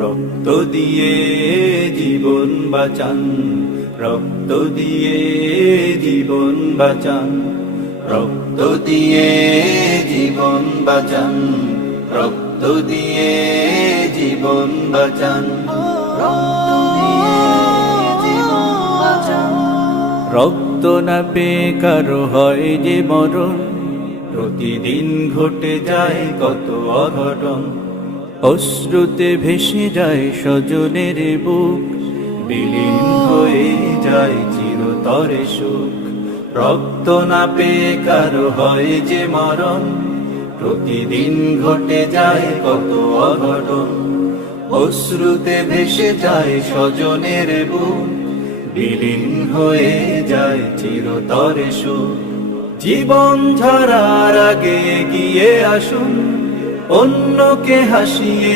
রক্ত দিয়ে জীবন বাঁচান, রক্ত দিয়ে জীবন বাঁচান, রক্ত দিয়ে জীবন বাঁচান, রক্ত দিয়ে জীবন বাঁচান, রক্ত দিয়ে জীবন বাঁচান। রক্ত না পেয়ে কারো হয় যে মরণ, প্রতিদিন ঘটে যায় কত অঘটন। অশ্রুতে ভেসে যায় স্বজনের বুক, বিলীন হয়ে যায় চিরতরে সুখ। রক্ত না পেয়ে কারো হয় যে মরণ, প্রতিদিন ঘটে যায় কত অঘটন। অশ্রুতে ভেসে যায় স্বজনের বুক, বিলীন হয়ে যায় চিরতরে সুখ। জীবন ঝরার আগে এগিয়ে আসুন, অন্যকে হাসিয়ে